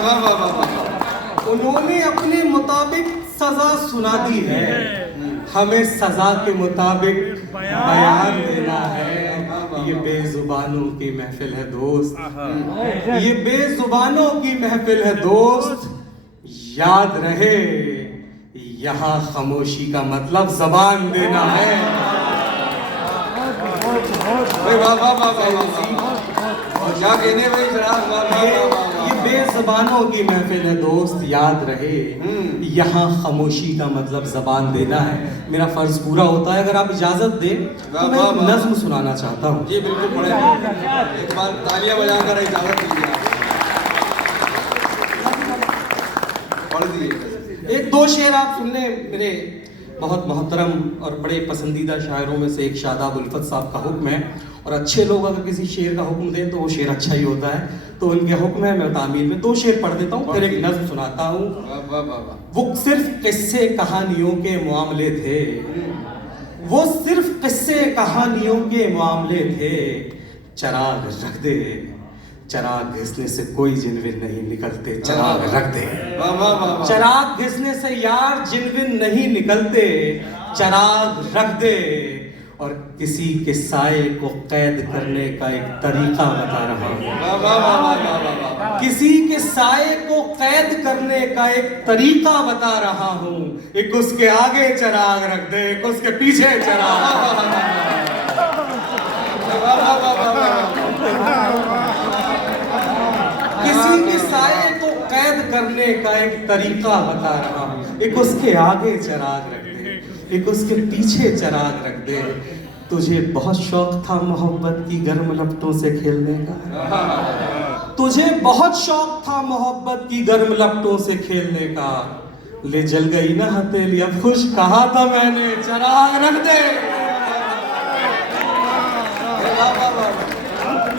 वाह वाह वाह वाह। उन्होंने अपने मुताबिक सजा सुना दी है, हमें सजा के मुताबिक बयान देना है। ये बेजुबानों की महफिल है दोस्त, ये बेजुबानों की महफिल है दोस्त। याद रहे यहाँ खामोशी का मतलब जबान देना है। वाह वाह वाह वाह वाह। क्या कहने भाई जनाब, वाह वाह वाह वाह। ये बेजुबानों की महफिल है दोस्त, याद रहे यहाँ खामोशी का मतलब जबान देना है। मेरा फर्ज पूरा होता है, अगर आप इजाजत दें तो मैं एक नज्म सुनाना चाहता हूँ। जी बिल्कुल पढ़े, एक बार तालियां बजाकर इजाजत दीजिए, पढ़ दीजिए। एक दो शेर आप सुन लें। मेरे बहुत मोहतरम और बड़े पसंदीदा शायरों में से एक शादाब उल्फत साहब का हुक्म है, और अच्छे लोग अगर किसी शेर का हुक्म दें तो वो शेर अच्छा ही होता है। तो उनके हुक्म है, मैं तामील में दो शेर पढ़ देता हूँ, फिर एक नज्म सुनाता हूँ। वो सिर्फ किस्से कहानियों के मामले थे, वो सिर्फ किस्से कहानियों के मामले थे। चराग रख दे, चराग घिसने से कोई जिनविन नहीं निकलते। चराग रख दे, चराग घिसने से यार जिनविन नहीं निकलते। चराग रख दे, और किसी के साये को कैद करने का एक तरीका बता रहा हूँ। किसी के साये को कैद करने का एक तरीका बता रहा हूँ। एक उसके आगे चराग रख दे, एक उसके पीछे चराग। किसी के साये को कैद करने का एक तरीका बता रहा हूँ। एक उसके आगे चराग रख दे, एक उसके पीछे चराग रख दे। तुझे बहुत शौक था मोहब्बत की गर्म लपटों से खेलने का, तुझे बहुत शौक था मोहब्बत की गर्म लपटों से खेलने का। ले जल गई ना हथेली, अब खुश कहा था मैंने चराग रख दे।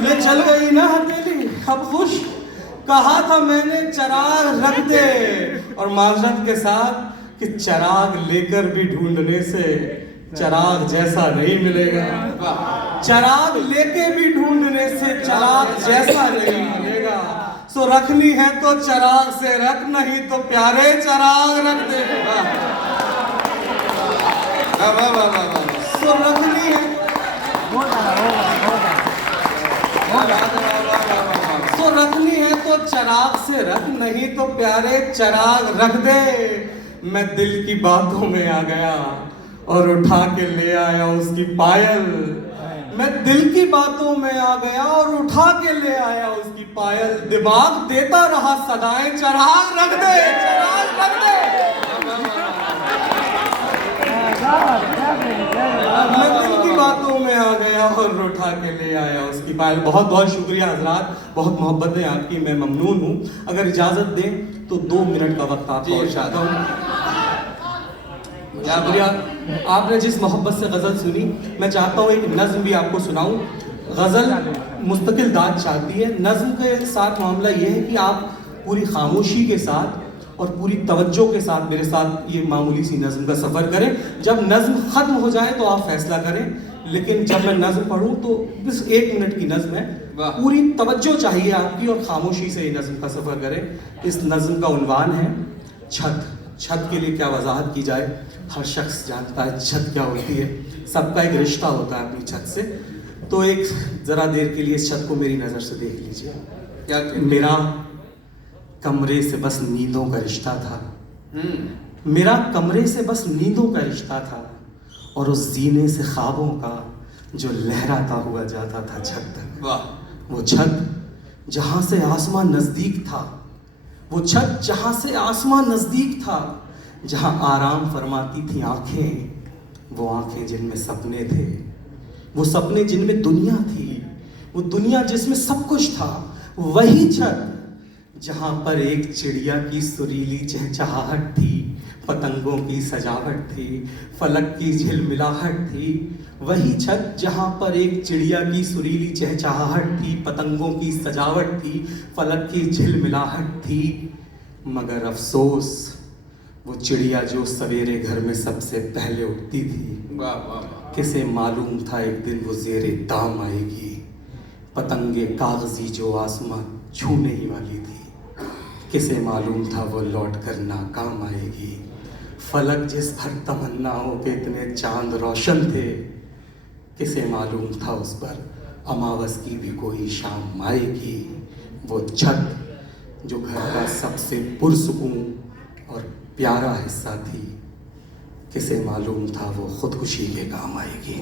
ले जल गई ना हथेली, अब खुश कहा था मैंने चराग रख दे। और माजरत के साथ कि चराग लेकर भी ढूंढने से चराग जैसा नहीं मिलेगा। चराग लेके भी ढूंढने से चराग जैसा नहीं मिलेगा। सो रखनी है तो चराग से रख, नहीं तो प्यारे चराग रख दे। सो रखनी है, तो रखनी है तो चराग से रख, नहीं तो प्यारे चराग रख दे। मैं दिल की बातों में आ गया और उठा के ले आया उसकी पायल। मैं दिल की बातों में आ गया और उठा के ले आया उसकी पायल। दिमाग देता रहा सदाएं, चराग रख दे, चराग रख दे। मैं दिल की बातों में आ गया और उठा के ले आया उसकी पायल। बहुत बहुत शुक्रिया हजरात, बहुत मोहब्बतें आपकी, मैं ममनून हूँ। अगर इजाजत दें तो 2 मिनट का वक्त आपको और चाहता हूँ। शुक्रिया, आपने जिस मोहब्बत से गज़ल सुनी, मैं चाहता हूँ एक नज़्म भी आपको सुनाऊँ। गज़ल मुस्तकिल दाद चाहती है। नज़्म के साथ मामला ये है कि आप पूरी खामोशी के साथ और पूरी तवज्जो के साथ मेरे साथ ये मामूली सी नज़्म का सफ़र करें। जब नज़्म ख़त्म हो जाए तो आप फैसला करें, लेकिन जब मैं नज़्म पढ़ूँ तो बस 1 मिनट की नज़्म है, पूरी तवज्जो चाहिए आपकी और खामोशी से ये नज़्म का सफ़र करें। इस नज़्म का उन्वान है छत। छत के लिए क्या वजाहत की जाए, हर शख्स जानता है छत क्या होती है, सबका एक रिश्ता होता है अपनी छत से। तो एक ज़रा देर के लिए इस छत को मेरी नज़र से देख लीजिए। क्या मेरा कमरे से बस नींदों का रिश्ता था, मेरा कमरे से बस नींदों का रिश्ता था, और उस जीने से ख्वाबों का जो लहराता हुआ जाता था छत तक। वो छत जहाँ से आसमान नज़दीक था, वो छत जहाँ से आसमान नज़दीक था, जहाँ आराम फरमाती थी आँखें, वो आँखें जिनमें सपने थे, वो सपने जिनमें दुनिया थी, वो दुनिया जिसमें सब कुछ था। वही छत जहाँ पर एक चिड़िया की सुरीली चहचहाहट थी, पतंगों की सजावट थी, फलक की झिलमिलाहट थी। वही छत जहाँ पर एक चिड़िया की सुरीली चहचहाहट थी, पतंगों की सजावट थी, फलक की झिलमिलाहट थी। मगर अफसोस वो चिड़िया जो सवेरे घर में सबसे पहले उठती थी, किसे मालूम था एक दिन वो ज़ेरे दाम आएगी। पतंगे कागजी जो आसमान छूने ही वाली थी, किसे मालूम था वो लौट कर नाकाम आएगी। फलक जिस पर तमन्नाओं के इतने चांद रोशन थे, किसे मालूम था उस पर अमावस की भी कोई शाम आएगी। वो छत जो घर का सबसे पुरसुकून और प्यारा हिस्सा थी, किसे मालूम था वो खुदकुशी के काम आएगी।